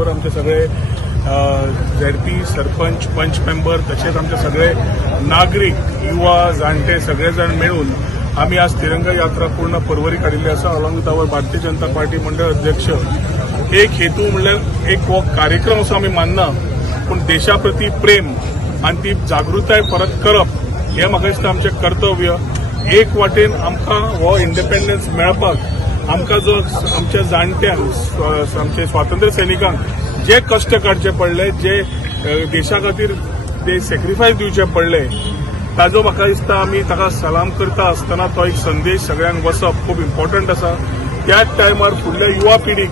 आमचे सगळे झेडपी सरपंच पंच मेंबर तसेच आमचे सगळे नागरिक युवा जाणटे सगळेजण मिळून आम्ही आज तिरंगा यात्रा पूर्ण परवरी काढिल्ली आसा along with our Bharatiya Janata party मंडळ अध्यक्ष। एक हेतू म्हणल्यार एक हो कार्यक्रम असो आमी मानना पण देशा प्रती प्रेम आणि ती जागृताय परत करप हे म्हाका दिसता आमचें कर्तव्य। एक वाटेन आमकां हो इंडिपेंडन्स मेळपाक आमकां जो आमच्या जाणट्यांक आमचे स्वातंत्र्य सैनिकांक जे कष्ट काडचे पडले जे देशा खातीर ते सॅक्रिफायस दिवचे पडले ताजो म्हाका दिसता आमी ताका सलाम करता आसतना तो एक संदेश सगळ्यांक वचप खूब इम्पॉर्टंट आसा। त्याच टायमार फुडल्या युवा पिढीक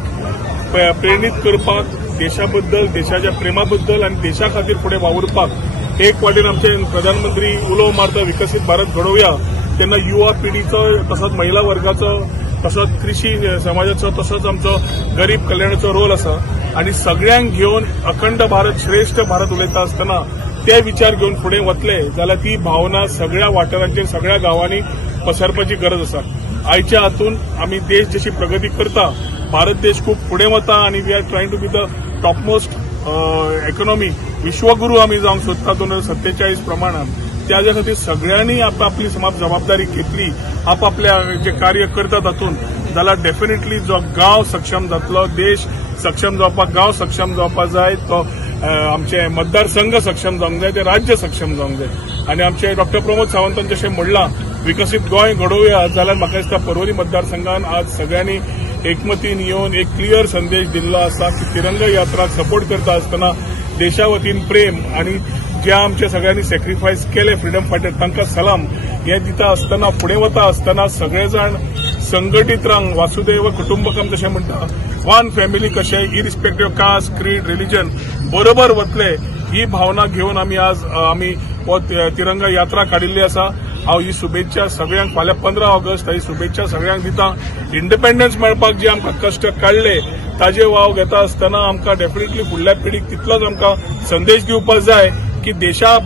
प्रेरीत करपाक देशा बद्दल देशाच्या प्रेमा बद्दल आणि देशा खातीर फुडें वावुरपाक एक वाटेन आमचे प्रधानमंत्री उलो मारता विकसीत भारत घडोवया तेन्ना युवा पिढीचो तसोच महिला वर्गाचो तसोच कृषी समाजाचो तसोच आमचो गरीब कल्याणाचो रोल आसा आणि सगळ्यांक घेवन अखंड भारत श्रेष्ठ भारत उलयता आसतना ते विचार घेवन फुडें वतले जाल्यार ती भावना सगळ्या वाठारांचेर सगळ्या गांवांनी पसरपाची गरज आसा। आयच्या हातून आमी देश जशी प्रगती करता भारत देश खूप फुडें वता आणि we are trying to be the topmost economy विश्वगुरू आमी जावंक सोदता 2047 प्रमाणात। त्याच्या खातीर सगळ्यांनी आपली जबाबदारी घेतली आपापल्या जे कार्य करता तातूंत जाल्यार डेफिनेटली जो गांव सक्षम जातलो देश सक्षम जावपाक गांव सक्षम जावपाक जाय तो आमचे मतदारसंघ सक्षम जावंक जाय ते राज्य सक्षम जावंक जाय। आणि आमचे डॉक्टर प्रमोद सावंतान जशें म्हणलां विकसीत गोंय घडोवया जाल्यार म्हाका दिसता परवरी मतदारसंघात आज सगळ्यांनी एकमतीन येवन एक क्लियर संदेश दिल्लो आसा की तिरंगा यात्राक सपोर्ट करता आसतना देशा वतीन प्रेम आणि ज्या आमच्या सगळ्यांनी सॅक्रिफायस केले फ्रीडम फायटर तांकां सलाम हे दिता आसतना फुडें वता आसतना सगळेजाण संघटीत रावंक वासुदैव कुटुंबकम जशें म्हणटा वन फॅमिली कशें irrespective of caste creed religion बरोबर वतले ही भावना घेवन आमी हो तिरंगा यात्रा काडिल्ली आसा। हांव ही शुभेच्छा सगळ्यांक फाल्यां 15 ऑगस्ट ही शुभेच्छा सगळ्यांक दिता। इंडिपेंडन्स मेळपाक जे आमकां कश्ट काडले ताजे वाव घेता आसतना आमकां डेफिनेटली फुडल्या पिढीक तितलोच आमकां संदेश दिवपाक जाय की देशा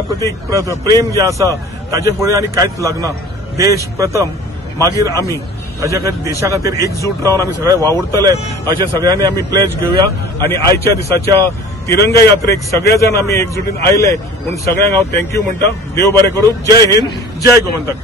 प्रती प्रेम जे आसा ताजे फुडें आनी कांयच लागना। देश प्रथम मागीर आमी ताच्या खातीर देशा खातीर एकजूट रावन आमी सगळे वावुरतले अशें सगळ्यांनी आमी प्लेज घेवया। आणि आयच्या दिसाच्या तिरंगा यात्रेक सगळे जण आमी एकजुटीन आयले म्हणून सगळ्यांक हांव थँक्यू म्हणटा। देव बरें करूं। जय हिंद जय गोमंतक।